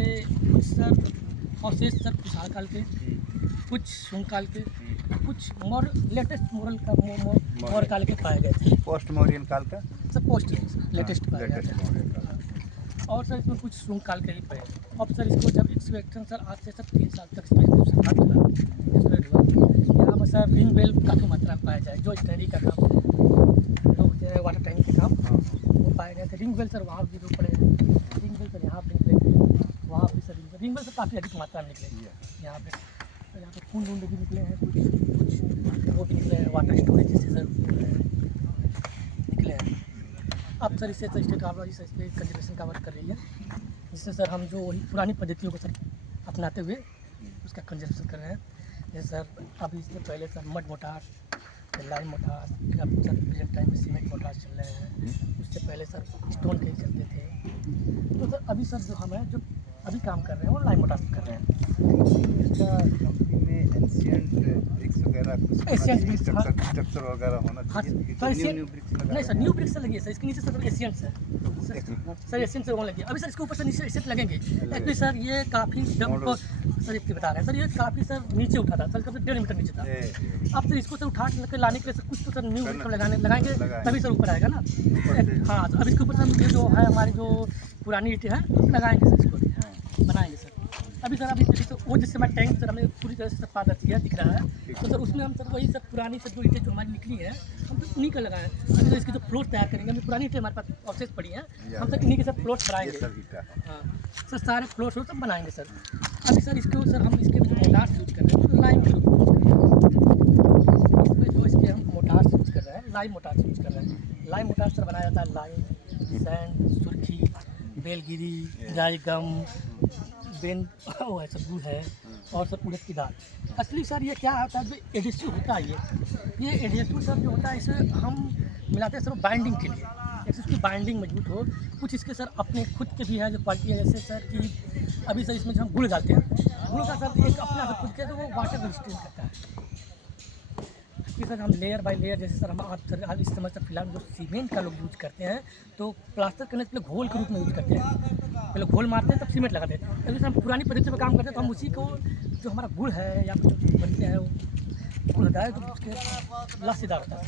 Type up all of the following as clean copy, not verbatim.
पे कुछ सर अवशेष सर कुशाल काल के, कुछ शुंग काल के, कुछ मोर लेटेस्ट मोरल का मोर काल के पाए गए थे। पोस्ट मॉरियन काल का सर पोस्ट लेटेस्ट पाए गए थे। और सर इसमें कुछ शुंग काल के भी पड़े। अब सर इसको जब एक्सपेक्टेशन सर आज से सर 3 साल तक इसमें एक्सपेक्ट हुआ। यहाँ पर सर रिंग बेल काफ़ी मात्रा में पाया जाए, जो स्टडी का काम है, तो वाटर टैंक के काम वो पाए गए थे। रिंग बेल सर वहाँ भी जो पड़े हैं, रिंग बेल सर यहाँ पर निकले, वहाँ भी सर रिंग बेल सर काफ़ी अधिक मात्रा में निकले। यहाँ पे कुंड वुंड भी निकले हैं, कुछ वो भी निकले हैं, वाटर स्टोरेज जैसे सर निकले हैं। अब सर इससे सर स्टेट गवर्नमेंट सर इस पर कंजर्वेशन का वर्क कर रही है, जिससे सर हम जो वही पुरानी पद्धतियों को सर अपनाते हुए उसका कंजर्वेशन कर रहे हैं। जैसे सर अभी इससे पहले sir mud motor, lime motor, फिर अब सर प्रेजेंट टाइम में सीमेंट मोटार चल रहे हैं। उससे पहले सर स्टोन के ही चलते थे। तो सर अभी सर जो हम हैं जो अभी काम कर रहे हैं वो लाइम मोटार कर रहे हैं। इसका कंपनी में एंशिएंट ब्रिक्स वगैरह कुछ स्ट्रक्चर वगैरह होना चाहिए। नहीं सर न्यू ब्रिक्स लगी है सर, इसके नीचे सर एशियंट्स है सर, एशियंट से वो लगी है। अभी सर इसके ऊपर सर नीचे एशियंट लगेंगे। एक्चुअली सर ये काफ़ी सर एक बता रहे हैं सर, ये काफ़ी सर नीचे उठा था सर, कब 1.5 मीटर नीचे था। अब सर इसको सर उठा के लाने के लिए सर कुछ तो सर न्यू ब्रिक्स लगाएंगे तभी सर ऊपर आएगा ना। हाँ अब इसके ऊपर सर जो है हमारी जो पुरानी ईंटें हैं लगाएंगे सर, इसको बनाएंगे सर। अभी सर अभी तो वो जिससे हमारा टैंक सर हमने पूरी तरह से सर पार किया दिख रहा है, तो सर उसमें हम सर वही सर पुरानी सर जो ईंटें जो हमारी निकली है हम तो उन्हीं का लगाएं। अभी तो इसकी जो फ्लोर तैयार करेंगे, अभी पुरानी ईंटें हमारे पास अवशेष पड़ी हैं, हम सर इन्हीं के सर फ्लोर बनाएंगे। हाँ सर सारे फ्लोर सब बनाएंगे सर। अभी सर इसके सर हम इसके जो मोटार्स यूज कर रहे हैं तो लाइम इसमें जो इसके हम मोटार्स यूज कर रहे हैं, लाइम मोटार्स यूज कर रहे हैं। लाइम मोटार सर बनाया जाता है लाइम, सैंड, सुर्खी, बेलगिरी, जायगम, बेन वो है सब गुड़ है और सर उड़द की दाल। असली सर ये क्या होता है जो एडेसिव होता है, ये एडेसिव सर जो होता है इसे हम मिलाते हैं सर बाइंडिंग के लिए, जैसे उसकी बाइंडिंग मजबूत हो। कुछ इसके सर अपने खुद के भी है जो क्वालिटी है, जैसे सर कि अभी सर इसमें जो हम गुड़ डालते हैं, गुड़ का सर एक अपना सर खुद के तो वो वाटर रेजिस्टेंट करता है कि सर हम लेयर बाय लेयर, जैसे सर हम आज इस समय सर फिलहाल जो सीमेंट का लोग यूज करते हैं तो प्लास्टर करने से पहले घोल के रूप में यूज करते हैं, पहले घोल मारते हैं तब सीमेंट लगाते हैं। अभी सर हम पुरानी पद्धति पर काम करते हैं तो हम उसी को जो हमारा गुड़ है या कुछ बनते हैं वो गुड़ होता है तो उसके लस्सीदार होता है,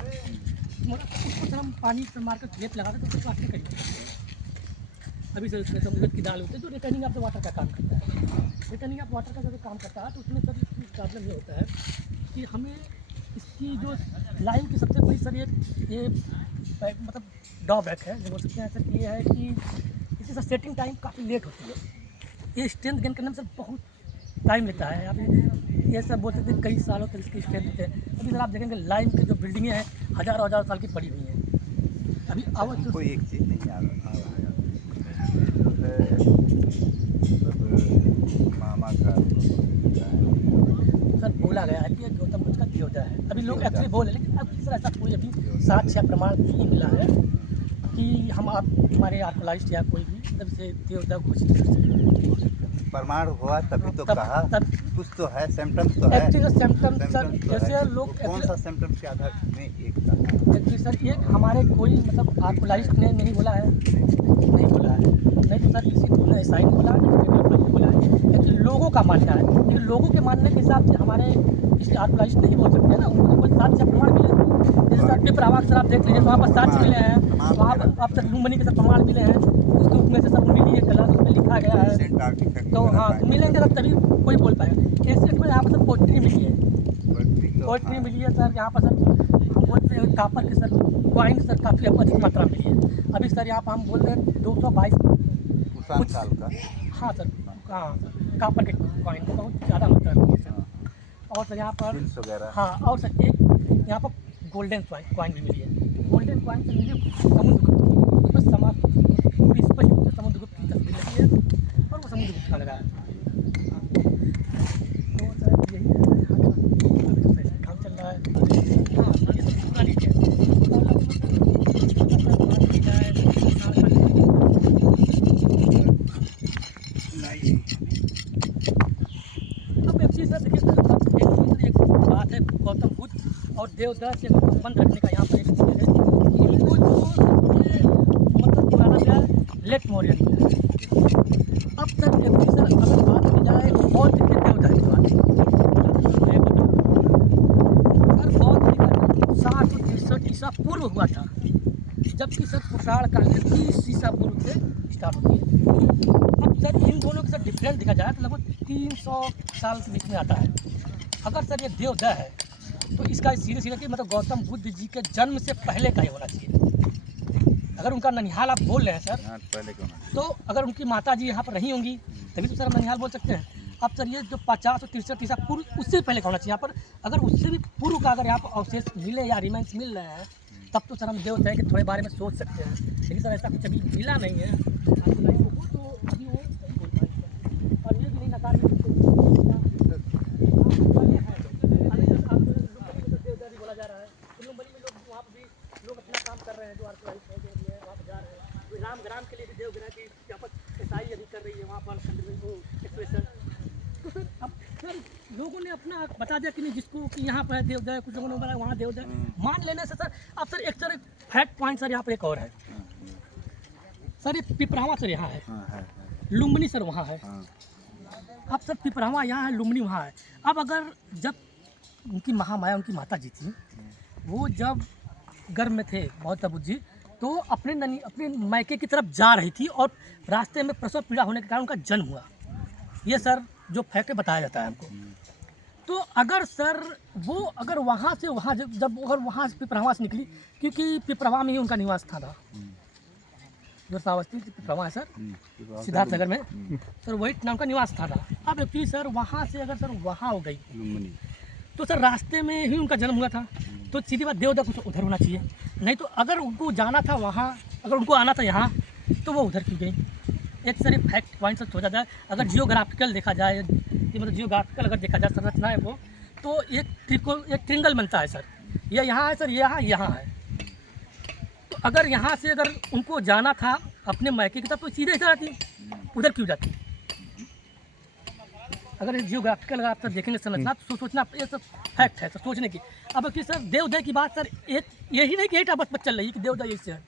उसको सर हम पानी से मार कर खेत लगाते हैं तो उसको प्लास्टर करिए। अभी सर उसमें सर उड़द की दाल होती है जो रिटर्निंग ऑफ द वाटर का काम करता है। रिटर्निंग ऑफ वाटर का जब काम करता है तो उसमें सर प्रॉब्लम ये होता है कि हमें इसकी जो लाइम की सबसे बड़ी सर ये मतलब ड्रॉबैक है जो बोल सकते हैं सर, ये है कि इसकी सर सेटिंग टाइम काफ़ी लेट होती है। ये स्ट्रेंथ गेन करने में सर बहुत टाइम लेता है। आप ये सब बोल सकते हैं कई सालों तक इसकी स्ट्रेंथ लेते हैं। अभी सर आप देखेंगे लाइम की जो बिल्डिंगें हैं हज़ारों हज़ार साल की पड़ी हुई हैं। अभी आवाज़ कोई एक चीज़ नहीं आ रहा मामा का सर बोला गया है कि गौतम बुद्ध का देवदा है। अभी लोग एक्चुअली बोले, लेकिन अब सर ऐसा कोई अभी साक्ष्य या प्रमाण नहीं मिला है कि हम आप हमारे आर्कोलॉजिस्ट या कोई भी मतलब इसे देवदा घोषित कर सकते। प्रमाण हुआ तभी तो कहा, तब कुछ तो है, सिम्टम्स तो है। एक्चुअली सिम्टम्स सर जैसे लोग कौन सा सिम्टम्स के आधार में एक था? एक्चुअली सर ये हमारे कोई मतलब आर्कोलॉजिस्ट ने नहीं बोला है, नहीं बोला है, नहीं तो सर किसी को ऐसा ही नहीं बोला है, बोला है। एक्चुअली लोगों का मानना है, लेकिन लोगों के मानने के हिसाब से हमारे इसलिए आर्कोलॉजिस्ट नहीं बोल सकते हैं ना, उनको कोई साक्ष्य प्रमाण मिले। जैसे सर पेपर आवाज सर आप देख लीजिए तो वहाँ पर साक्ष्य मिले हैं, वहाँ पर आप सर लुम्बिनी के सर प्रमाण मिले हैं, उस रूप में से सब मिली है कलर उसमें लिखा गया है, तो हाँ मिलेंगे तब तभी कोई बोल पाएगा। एशियट में यहाँ पर सर पोइट्री मिली है, पोइट्री मिली है सर। यहाँ पर सर हम बोलते हैं कापर के सर कॉइन सर काफ़ी अधिक मात्रा में मिली है। अभी सर यहाँ पर हम बोल रहे हैं 222 कुछ साल का। हाँ सर, हाँ सर कापर के कॉइन को बहुत ज़्यादा मात्रा में मिली है सर। और सर यहाँ पर हाँ और सर एक यहाँ पर गोल्डन कॉइन भी मिली है। गोल्डन कॉइन से मिली समुद्रगुप्त, बस स्पष्ट रूप से समुद्रगुप्त की तस्वीर लगी है और वो समुद्रगुप्त का लगा है। तो सर यही है, अभी तो सर काम चल रहा है। हाँ ये सब पुरानी चीज़ सर देखिए सर एक बात है गौतम बुद्ध और देवदास से संबंध रखने का यहाँ पर एक चीज़ है, इनको जो मतलब पुराना क्या है लेट मॉरियन। अब तक सर पूर्व हुआ था, जबकि सर पुटाड़ का 30 ईसा पूर्व से स्टार्ट होती है। अब सर इन दोनों के साथ डिफरेंस देखा जाए तो लगभग 300 साल के बीच में आता है। अगर सर ये देवदह है तो इसका सीधे सीधे कि मतलब गौतम बुद्ध जी के जन्म से पहले का ही होना चाहिए। अगर उनका ननिहाल आप बोल रहे हैं सर, पहले कौन है? तो अगर उनकी माता जी यहाँ पर रही होंगी तभी तो सर हम ननिहाल बोल सकते हैं। अब सर ये जो 50 और 63 ईसा पूर्व उससे पहले का होना चाहिए यहाँ पर। अगर उससे भी पूर्व का अगर यहाँ पर अवशेष मिले या रिमाइंस मिल रहे हैं तब तो सर हम देवदह के थोड़े बारे में सोच सकते हैं, लेकिन सर ऐसा कुछ अभी मिला नहीं है। तो अभी वो नहीं बोल पाएंगे और ये भी नहीं नकार बोला जा रहा है। लुम्बिनी में लोग वहाँ पर भी लोग अपना काम कर रहे हैं, जो आर्कियोलॉजिस्ट है जो भी है वहाँ पर जा रहे हैं। तो राम के लिए भी देवग्रह की यहाँ पर ईसाई अभी कर रही है वहाँ पर एक्सप्रेशन। तो सर अब सर लोगों ने अपना बता दिया कि नहीं, जिसको कि यहाँ पर है देवदह, कुछ लोगों ने बोला वहाँ देवदह मान लेने से सर। अब सर एक सर फैक्ट पॉइंट सर यहाँ पर एक और है सर, ये पिपरावा सर यहाँ है, लुम्बिनी सर वहाँ है। अब सर पिपरावा यहाँ है, लुम्बिनी वहाँ है। अब अगर जब उनकी महामाया उनकी माता जी थी, वो जब गर्भ में थे गौतम बुद्ध जी, तो अपने मायके की तरफ जा रही थी और रास्ते में प्रसव पीड़ा होने के कारण उनका जन्म हुआ। ये सर जो फैक्ट बताया जाता है हमको। तो अगर सर वो अगर वहाँ से वहाँ जब अगर वहाँ से पिपरावा से निकली, क्योंकि पिपरावा में ही उनका निवास था जो श्रावस्ती पिपरावा है सर, सिद्धार्थ नगर में सर वही नाम का निवास था। अब एक्चुअली सर वहाँ से अगर सर वहाँ हो गई तो सर रास्ते में ही उनका जन्म हुआ था, तो सीधी बात देवदह कुछ उधर होना चाहिए। नहीं तो अगर उनको जाना था वहाँ, अगर उनको आना था यहाँ, तो वो उधर क्यों गई। एक सर फैक्ट पॉइंट से सोचा जाए, अगर जियोग्राफिकल देखा जाए कि मतलब जियोग्राफिकल अगर देखा जाए संरचना है वो, तो एक ट्रिंगल बनता है सर। ये यहाँ है सर, यहाँ है। तो अगर यहाँ से अगर उनको जाना था अपने मायके की तरफ तो सीधे इधर आती, उधर क्यों जाती। अगर जियोग्राफिकल अगर आप सर देखेंगे संरचना तो सोचना ये सब फैक्ट है सर सोचने की। अब कि सर देवदह की बात सर एक यही नहीं कि एक बस चल रही है कि देवदह यही से है।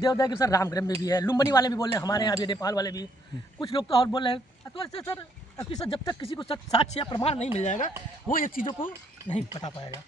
देवदह की सर रामगढ़ में भी है, लुम्बिनी वाले भी बोल रहे हैं, हमारे यहाँ भी नेपाल वाले भी, कुछ लोग तो और बोल रहे हैं। तो ऐसे सर अब सर जब तक किसी को साक्ष्य या प्रमाण नहीं मिल जाएगा वो एक चीज़ों को नहीं बता पाएगा।